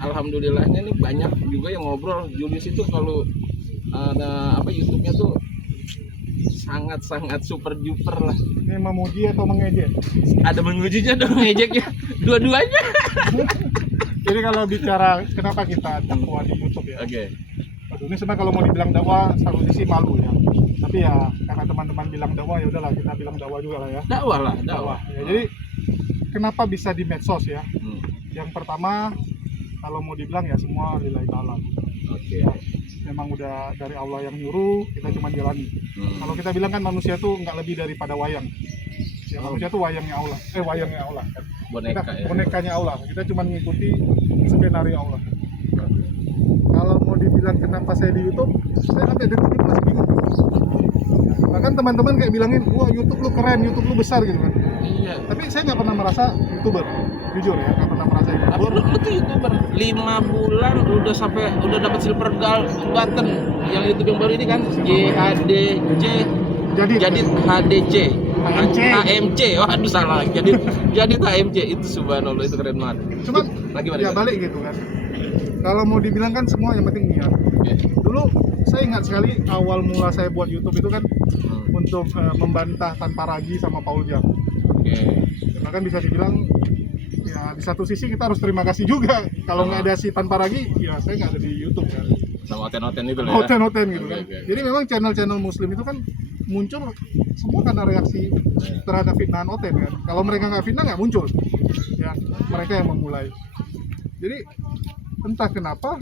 alhamdulillahnya nih banyak juga yang ngobrol. Julius itu kalau YouTube-nya tuh sangat super duper lah. Ini memuji atau mengejek? Ada mengujinya dong, ngejeknya dua-duanya. Jadi kalau bicara kenapa kita dakwah di YouTube ya? Oke. Aduh, ini sebenarnya kalau mau dibilang dakwah satu sisi malu ya. Tapi ya karena teman-teman bilang dakwah ya udahlah kita bilang dakwah juga lah ya. Dakwah lah, dakwah. Ya, jadi kenapa bisa di medsos ya? Yang pertama kalau mau dibilang ya semua lillahi ta'ala. Oke. Ya, memang udah dari Allah yang nyuruh, kita cuma jalani. Kalau kita bilang kan manusia tuh nggak lebih daripada wayang. Ya, manusia tuh wayangnya Allah. Wayangnya Allah kan. Boneka Kita, ya. bonekanya Allah. Kita cuma ngikuti skenario Allah. Kalau mau dibilang kenapa saya di YouTube, saya sampai detik ini masih bingung. Bahkan teman-teman kayak bilangin, wah YouTube lu keren, YouTube lu besar gitu kan. Iya. Tapi saya nggak pernah merasa YouTuber, jujur ya, nggak pernah merasa Tapi YouTuber. lu tuh YouTuber 5 bulan udah dapat silver button. Yang YouTube yang baru ini kan JHDC. Jadi HDC. HMC. Waduh salah. Jadi HMC itu subhanallah itu keren banget. Cuman lagi ya balik gitu kan. Kalau mau dibilang kan semua yang penting niat. Dulu saya ingat sekali awal mula saya buat YouTube itu kan untuk membantah Tanpa Ragi sama Paul Jam. Bahkan bisa dibilang ya di satu sisi kita harus terima kasih juga. Kalau nggak ada si Tanpa Ragi, ya saya nggak ada di YouTube kan. Sama oten-oten itu loh ya. Oten-oten gitu kan. Jadi memang channel-channel Muslim itu kan muncul semua karena reaksi terhadap fitnahan Oten kan. Kalau mereka nggak fitnah nggak muncul. Ya mereka yang memulai. Jadi entah kenapa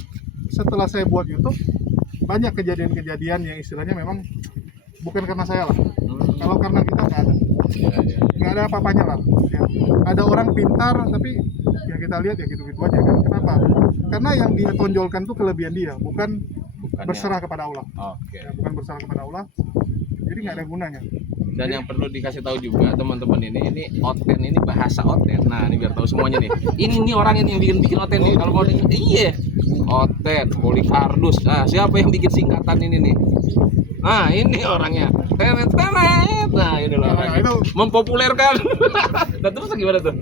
setelah saya buat YouTube banyak kejadian-kejadian yang istilahnya memang bukan karena saya lah. Kalau karena kita nggak ada. Nggak ada apa-apanya lah ya. Ada orang pintar tapi ya kita lihat ya gitu-gitu aja kan. Kenapa? Karena yang dia tonjolkan tuh kelebihan dia, bukan berserah kepada Allah. Ya, bukan berserah kepada Allah, jadi nggak ada gunanya. Dan yang perlu dikasih tahu juga teman-teman ini oten ini bahasa oten. Nah ini biar tahu semuanya nih. Ini orang ini yang bikin oten nih. Kalau mau iya oten Polikardus. Nah siapa yang bikin singkatan ini nih? Nah ini orangnya. Nah ini loh orangnya. Itu mempopulerkan. Nah terus gimana tuh?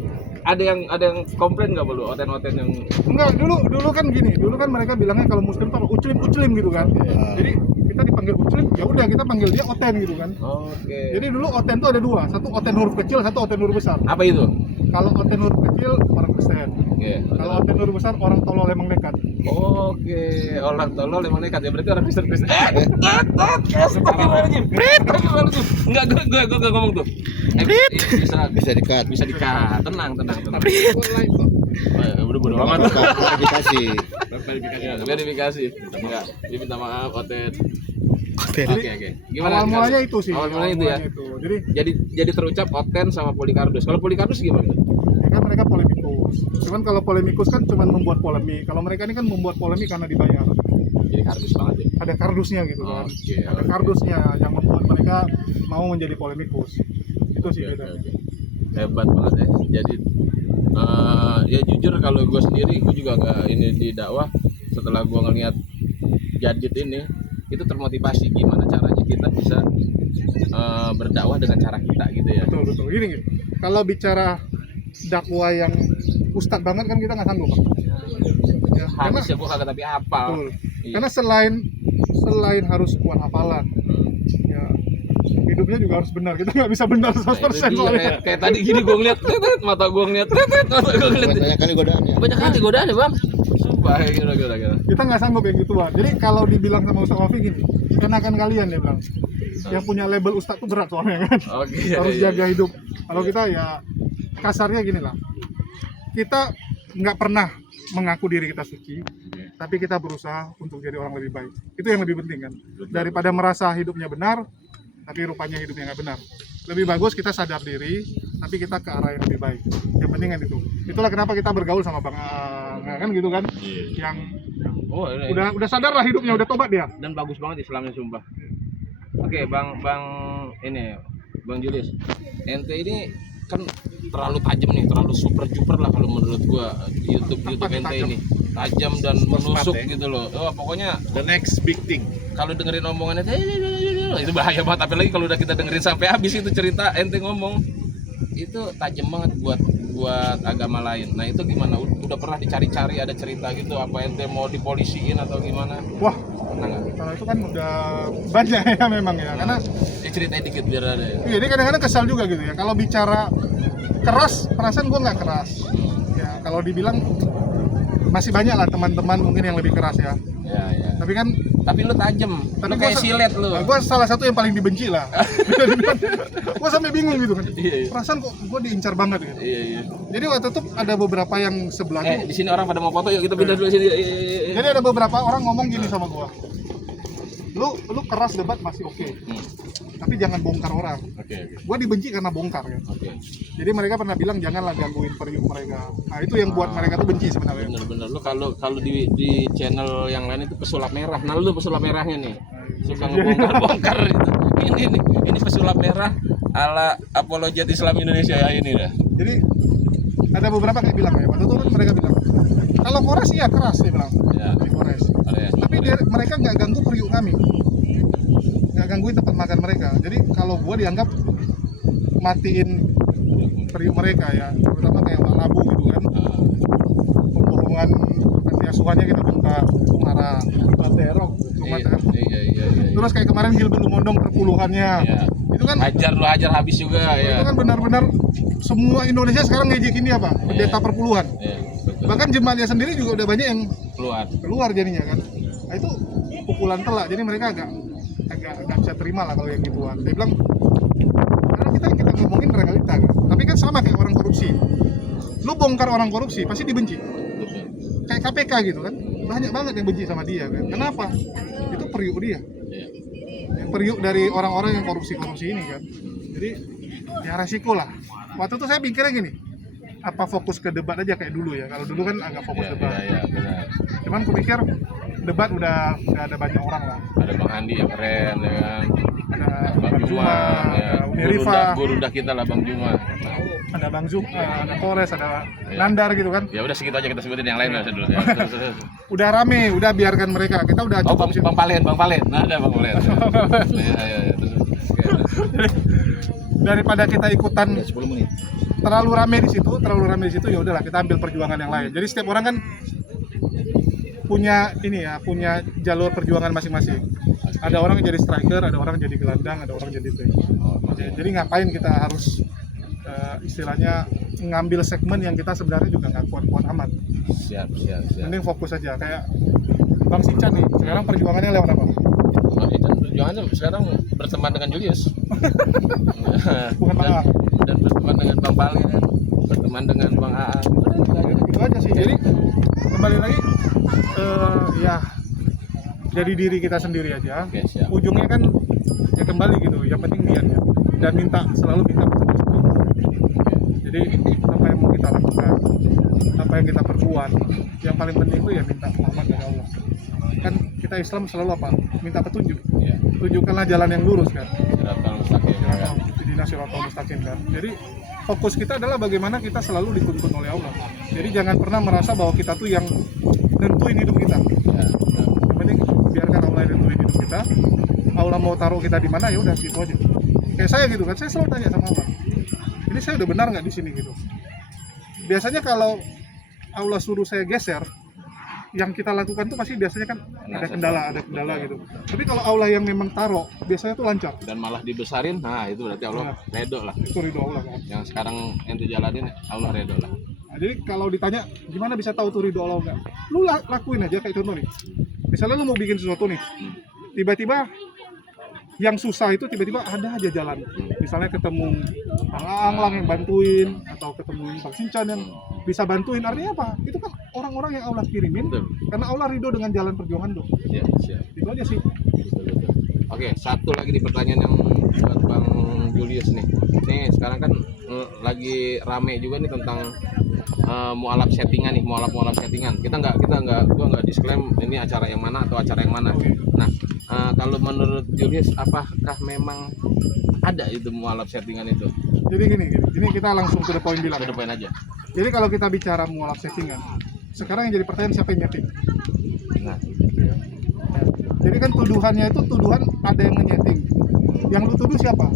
Ada yang komplain nggak perlu oten-oten yang enggak dulu kan gini. Dulu kan mereka bilangnya kalau Muslim tuh uclim gitu kan. Jadi kita dipanggil uclim, ya udah kita panggil dia oten gitu kan. Jadi dulu oten tuh ada dua, satu oten huruf kecil, satu oten huruf besar. apa itu? Kalau oten huruf kecil orang Kristen. Kalau oten huruf besar orang tolol emang nekat. Orang tolol emang nekat ya, berarti orang Kristen. Astagfirullahaladzim. Enggak, gue ngomong tuh. Bisa dikat. Bisa dikat. Tenang. Udah bodo amat. Verifikasi. Enggak, dia minta maaf Oten. Oke. Gimana? Awal mulanya itu sih. Awal mulanya itu ya. Jadi terucap Oten sama Polikardus. Kalau Polikardus gimana? Ya kan mereka polemikus. Cuman kalau polemikus kan cuma membuat polemik. Kalau mereka ini kan membuat polemik karena dibayar. Jadi kardus banget ya. Ada kardusnya gitu kan. Ada Oke. kardusnya yang membuat mereka mau menjadi polemikus. Itu sih bedanya. Hebat banget ya. Jadi ya jujur kalau gue sendiri gue juga nggak ini di dakwah. Setelah gue ngeliat Jadid ini itu termotivasi gimana caranya kita bisa berdakwah dengan cara kita gitu ya. Betul. Gini. Kalau bicara dakwah yang ustadz banget kan kita nggak sanggup. Ya, Habis ya gue kagak tapi apa. betul. Karena selain harus kuat hafalan, ya hidupnya juga harus benar. Kita nggak bisa benar 100% soalnya. Kayak tadi gini gue ngeliat mata gue ngeliat Banyak kali godaan ya. banyak kali godaan ya bang. Sumpah gila. Kita nggak sanggup yang gituan. Jadi kalau dibilang sama Ustaz Wafi gini, kenakan kalian dia bilang, yang punya label ustadz tuh berat soalnya kan. Harus jaga hidup. Kalau kita ya kasarnya gini lah, kita nggak pernah mengaku diri kita suci, tapi kita berusaha untuk jadi orang lebih baik. Itu yang lebih penting kan, daripada merasa hidupnya benar tapi rupanya hidupnya nggak benar. Lebih bagus kita sadar diri tapi kita ke arah yang lebih baik. Yang penting kan itu. Itulah kenapa kita bergaul sama Bang kan gitu kan, yang udah sadar lah hidupnya, udah tobat dia. Dan bagus banget Islamnya sumpah. Oke, Bang Julius. Ente ini kan terlalu tajam nih, terlalu super duper lah kalau menurut gua YouTube ente ini. Tajam dan menusuk gitu loh. Pokoknya The next big thing. kalau dengerin omongannya itu bahaya banget, apalagi kalau udah kita dengerin sampai habis itu cerita ente ngomong. Itu tajam banget buat buat agama lain. Nah itu gimana? Udah pernah dicari-cari ada cerita gitu apa ente mau dipolisiin atau gimana? Wah, Pernah nggak? kalau itu kan udah banyak ya memang ya, karena Ceritain dikit biar ada ya. iya, ini kadang-kadang kesal juga gitu ya. Kalau bicara keras, perasaan gue nggak keras. Ya kalau dibilang masih banyak lah teman-teman mungkin yang lebih keras ya. Ya, ya. Tapi kan Tapi lu tajem, lu kayak silet lu. gue salah satu yang paling dibenci lah. Gue sampai bingung gitu kan. Iya, iya. Perasaan kok gue diincar banget gitu. Iya, iya. Jadi waktu itu ada beberapa yang sebelah tuh. Di sini orang pada mau foto, yuk kita pindah dulu sini. Iya, iya, iya. Jadi ada beberapa orang ngomong gini sama gue. Lu keras debat masih oke. Tapi jangan bongkar orang. Oke, oke. Gue dibenci karena bongkar ya. Oke. Jadi mereka pernah bilang janganlah gangguin periuk mereka. Nah itu yang buat mereka tuh benci sebenarnya. Bener-bener lu kalau di channel yang lain itu pesulap merah. Nah lu pesulap merahnya nih. Suka ngebongkar-bongkar itu. Ini pesulap merah ala apologet Islam Indonesia ya ini dah. Jadi ada beberapa kayak bilang ya. Waktu itu kan mereka bilang kalau Kores iya keras dia bilang. Ya. Di Kores. Ada ya. Tapi mereka nggak ganggu periuk kami. Nggak gangguin tempat makan mereka. Jadi kalau gua dianggap matiin periuk mereka ya, terutama kayak Pak Labu gitu kan. Pembohongan panti asuhannya kita bongkar, itu marah. Terok, cuma Iya. terus kayak kemarin Gilbert Lumondong perpuluhannya. Iya. Itu kan Lu hajar habis juga itu ya. kan benar-benar semua Indonesia sekarang ngejekin dia apa? Pendeta perpuluhan. Iya, betul. Bahkan jemaatnya sendiri juga udah banyak yang Keluar. jadinya kan. Nah, itu pukulan telak. Jadi mereka agak bisa terima lah kalau yang gituan. Dia bilang karena kita ngomongin realita kan. Tapi kan sama kayak orang korupsi. Lu bongkar orang korupsi pasti dibenci. Betul. Kayak KPK gitu kan. Banyak banget yang benci sama dia kan. Kenapa? Itu periuk dia. Iya. Yang periuk dari orang-orang yang korupsi ini kan. Jadi ya resiko lah. Waktu itu saya pikirnya gini, apa fokus ke debat aja kayak dulu ya. Kalau dulu kan agak fokus debat. Iya, benar. Cuman kupikir debat udah ada banyak orang lah. Ada Bang Andi yang keren ya kan. Ada Bang Juma, ya. ada Uni Rifa, Guru dah kita lah Bang Juma. ada Bang Zum, ada Kores, ada Nandar gitu kan. Ya udah segitu aja kita sebutin yang lain lah dulu. Ya, terus. Udah rame, udah biarkan mereka. Kita udah Oh, cukup sih. Bang Palen. Nah, ada Bang Palen. Iya. Terus. Oke. Daripada kita ikutan 10 menit. terlalu rame di situ ya udahlah kita ambil perjuangan yang lain. Jadi setiap orang kan punya jalur perjuangan masing-masing. Ada orang yang jadi striker, ada orang jadi gelandang, ada orang jadi back. Jadi ngapain kita harus istilahnya ngambil segmen yang kita sebenarnya juga nggak kuat-kuat amat. Siap. Mending fokus aja kayak Bang Sican nih. Sekarang perjuangannya lewat apa? Bang Ican perjuangannya sekarang berteman dengan Julius. Bukan Bang A. Dan berteman dengan Bang Palen, berteman dengan Bang AA. Itu aja sih. Jadi kembali lagi ya jadi diri kita sendiri aja. Oke, siap. Ujungnya kan ya kembali gitu. Yang penting niatnya dan selalu minta petunjuk. Jadi apa yang mau kita lakukan, apa yang kita perbuat, yang paling penting itu ya minta rahmat dari Allah. Kan kita Islam selalu apa? Minta petunjuk. Iya. Tunjukkanlah jalan yang lurus kan. Siratal mustaqim ya. Di Siratal mustaqim kan. Jadi fokus kita adalah bagaimana kita selalu dituntun oleh Allah. Jadi jangan pernah merasa bahwa kita tuh yang nentuin hidup kita. Ya, benar. Yang penting biarkan Allah yang nentuin hidup kita. Allah mau taruh kita di mana ya udah gitu aja. Kayak saya gitu kan, saya selalu tanya sama Allah. Ini saya udah benar nggak di sini gitu. Biasanya kalau Allah suruh saya geser, yang kita lakukan tuh pasti biasanya kan ada kendala gitu. Tapi kalau Allah yang memang taruh, biasanya tuh lancar. Dan malah dibesarin, nah itu berarti Allah redo lah. Itu ridho Allah kan. Yang sekarang ente jalanin Allah redo lah. Nah, jadi kalau ditanya gimana bisa tahu tuh ridho Allah enggak? Lu lakuin aja kayak contoh nih. Misalnya lu mau bikin sesuatu nih. Tiba-tiba yang susah itu tiba-tiba ada aja jalan. Misalnya ketemu Bang Aang yang bantuin atau ketemu Bang Sincan yang bisa bantuin. Artinya apa? Itu kan orang-orang yang Allah kirimin. Betul. Karena Allah ridho dengan jalan perjuangan tuh. Ya, siap. Itu aja sih. Betul. Oke, satu lagi di pertanyaan yang buat Bang Julius nih. Nih sekarang kan lagi rame juga nih tentang mualaf settingan nih, mualaf settingan. Gua nggak disclaim ini acara yang mana atau acara yang mana. Nah, kalau menurut Julius apakah memang ada itu mualaf settingan itu? Jadi gini, ini kita langsung to the point bilang. Ke depan aja. Jadi kalau kita bicara mualaf settingan, sekarang yang jadi pertanyaan siapa yang nyeting? Nah, Ya. Jadi kan tuduhannya itu tuduhan ada yang menyeting. Yang lu tuduh siapa?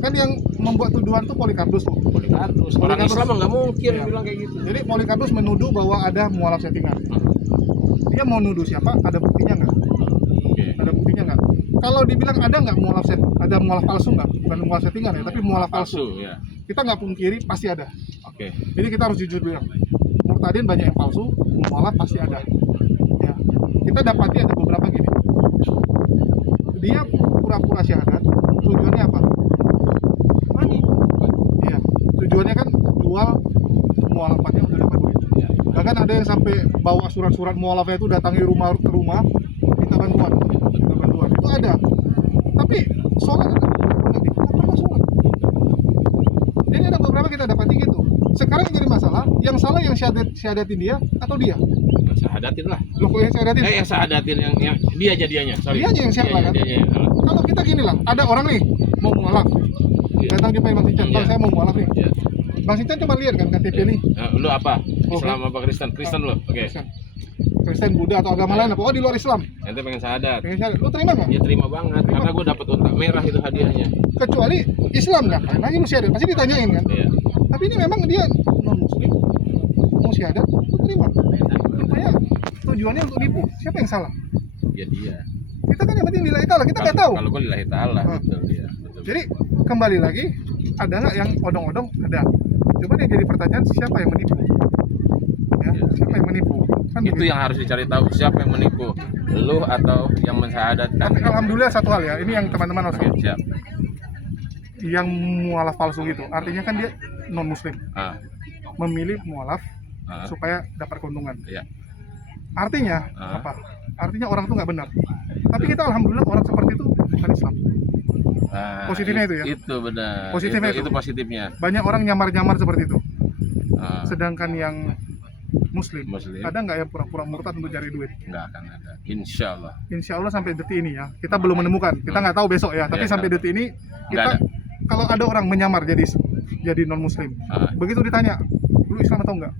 Kan yang membuat tuduhan tuh Polycarpus tuh. Polikarpus. Orang Polikarpus. Islam nggak mungkin Iya. bilang kayak gitu. Jadi Polycarpus menuduh bahwa ada mualaf settingan. Dia mau nuduh siapa? Ada buktinya nggak? Oke. Ada buktinya nggak? Kalau dibilang ada nggak mualaf ada mualaf palsu nggak? Bukan mualaf settingan ya, tapi mualaf palsu. Palsu ya. Kita nggak pungkiri pasti ada. Oke. Jadi kita harus jujur bilang, murtadin banyak yang palsu, mualaf pasti ada. Ya. Kita dapati ada beberapa gini. Dia pura-pura syahadat, tujuannya apa? Money. Iya, tujuannya kan jual mualafatnya udah dapat duit. Ya. Bahkan ada yang sampai bawa surat-surat mualafnya itu datangi rumah ke rumah minta bantuan. Itu ada. Tapi sholat nggak pernah sholat. Jadi ada beberapa kita dapati gitu. Sekarang yang jadi masalah, yang salah yang syahadatin dia atau dia? Sahadatin lah. Loh kok yang syahadatin? Yang sahadatin yang dia jadiannya. Sorry. Dianya yang salah, kan? Dianya yang salah. Kalau kita gini lah, ada orang nih mau mualaf, Iya. datang jumpa Bang Sincan, Bang Iya. saya mau mualaf nih. Iya. Bang Sincan coba lihat kan KTP nih, Lu apa? Oh, Islam apa Kristen? Kristen lu. Oke. Kristen, Buddha atau agama lain apa? Oh di luar Islam. Ente pengen sahadat. Pengen syahadat, lu terima nggak? Ya terima banget karena gue dapet unta merah itu hadiahnya. Kecuali Islam nggak? Lagi lu syahadat, pasti ditanyain kan. Iya. Tapi ini memang dia non Muslim, mau syahadat, lu terima. Supaya tujuannya untuk nipu. Siapa yang salah? Ya dia. Kita kan yang penting lillahi ta'ala, kita nggak tahu. Kalau gue lillahi ta'ala, Hmm. betul dia. Betul. Jadi kembali lagi, ada nggak yang odong-odong? Ada. Cuman yang jadi pertanyaan siapa yang menipu? Ya, siapa yang menipu? Kan Itu begitu. yang harus dicari tahu siapa yang menipu, lu atau yang mensyahadatkan. Tapi alhamdulillah satu hal ya, ini yang teman-teman harus Oke, tahu. siap. Yang mualaf palsu gitu, artinya kan dia non Muslim, Ah, memilih mualaf ah, supaya dapat keuntungan. iya. Artinya Ah. apa? Artinya orang tuh nggak benar. Tapi kita alhamdulillah orang seperti itu bukan Islam. Ah, Positifnya itu ya? Itu benar. Positifnya itu. Itu positifnya. Banyak orang nyamar-nyamar seperti itu. Ah, Sedangkan yang Muslim, Muslim. ada nggak yang pura-pura murtad untuk cari duit? nggak akan ada. Insya Allah. Insya Allah sampai detik ini ya, kita belum menemukan. Kita nggak tahu besok ya. Tapi Iya, sampai tahu. detik ini Nggak kita ada. kalau ada orang menyamar jadi non Muslim, Ah, begitu ditanya, lu Islam atau enggak?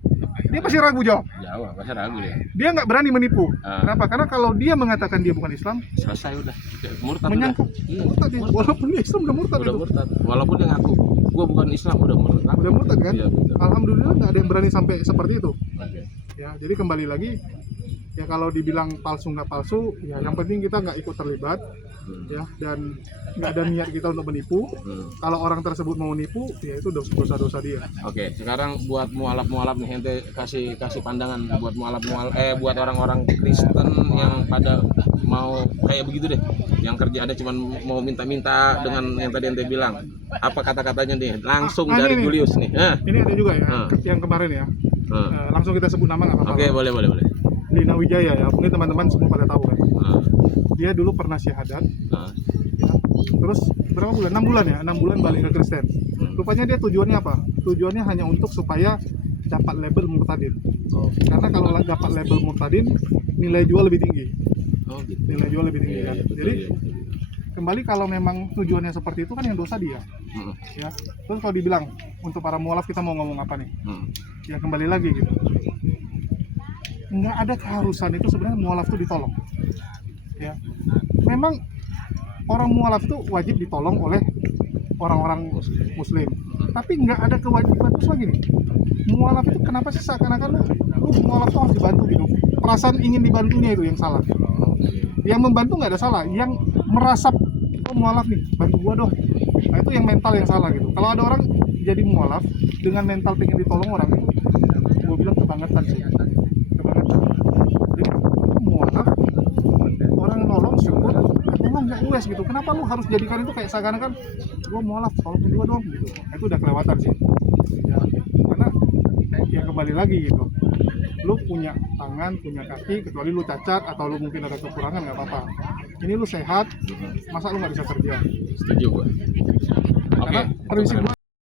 Dia pasti ragu jawab. jawab, pasti ragu dia. Dia nggak berani menipu. Ah. Kenapa? Karena kalau dia mengatakan dia bukan Islam, Selesai udah. Murtad menyangka udah. Iya, murtad dia. Walaupun dia Islam udah murtad udah itu. murtad. Walaupun dia ngaku gua bukan Islam udah murtad. Udah murtad kan? Iya, betul. Alhamdulillah nggak ada yang berani sampai seperti itu. Oke. Ya, jadi kembali lagi ya kalau dibilang palsu nggak palsu, ya yang penting kita nggak ikut terlibat, ya, dan nggak ada niat kita untuk menipu. Kalau orang tersebut mau nipu, ya itu dosa-dosa dia. Oke, sekarang buat mualaf-mualaf nih, ente kasih pandangan buat buat orang-orang Kristen yang pada mau kayak begitu deh, yang kerja ada cuman mau minta-minta dengan yang tadi ente bilang. Apa kata-katanya nih? Langsung Ah, dari ini nih. Julius nih. Ini ada juga ya, Ah. yang kemarin ya. Ah. Langsung kita sebut nama nggak apa-apa. Oke, boleh. Lina Wijaya ya, mungkin teman-teman semua pada tahu kan. Ah, Dia dulu pernah syahadat, ah, ya. Terus berapa bulan? 6 bulan ya, 6 bulan balik ke Kristen. Rupanya dia tujuannya apa? Tujuannya hanya untuk supaya dapat label murtadin. Karena kalau dapat label murtadin, nilai jual lebih tinggi. Oh gitu. Nilai jual lebih tinggi Iya, kan. iya, betul, Jadi iya, betul. kembali kalau memang tujuannya seperti itu kan yang dosa dia, Hmm, ya. Terus kalau dibilang untuk para mualaf kita mau ngomong apa nih? hmm. Ya kembali lagi gitu. Nggak ada keharusan itu sebenarnya mualaf itu ditolong. Ya. Memang orang mualaf itu wajib ditolong oleh orang-orang Muslim. Tapi nggak ada kewajiban. Terus lagi nih, mualaf itu kenapa sih seakan-akan lu mualaf tuh harus dibantu gitu? Perasaan ingin dibantunya itu yang salah. Yang membantu nggak ada salah, yang merasap oh mualaf nih bantu gua dong, nah itu yang mental yang salah gitu. Kalau ada orang jadi mualaf dengan mental pengen ditolong orang itu, gua bilang kebangetan sih, kebangetan. Jadi mualaf orang nolong syukur, tolong nggak luas gitu. Kenapa lu harus jadikan itu kayak seakan-akan gua mualaf tolongin gua dong gitu? Nah, itu udah kelewatan sih ya, karena ya kembali lagi gitu, lu punya tangan, punya kaki, kecuali lu cacat atau lu mungkin ada kekurangan nggak apa-apa. Ini lu sehat, masa lu nggak bisa kerja? Setuju gua. Oke. Karena prinsip gua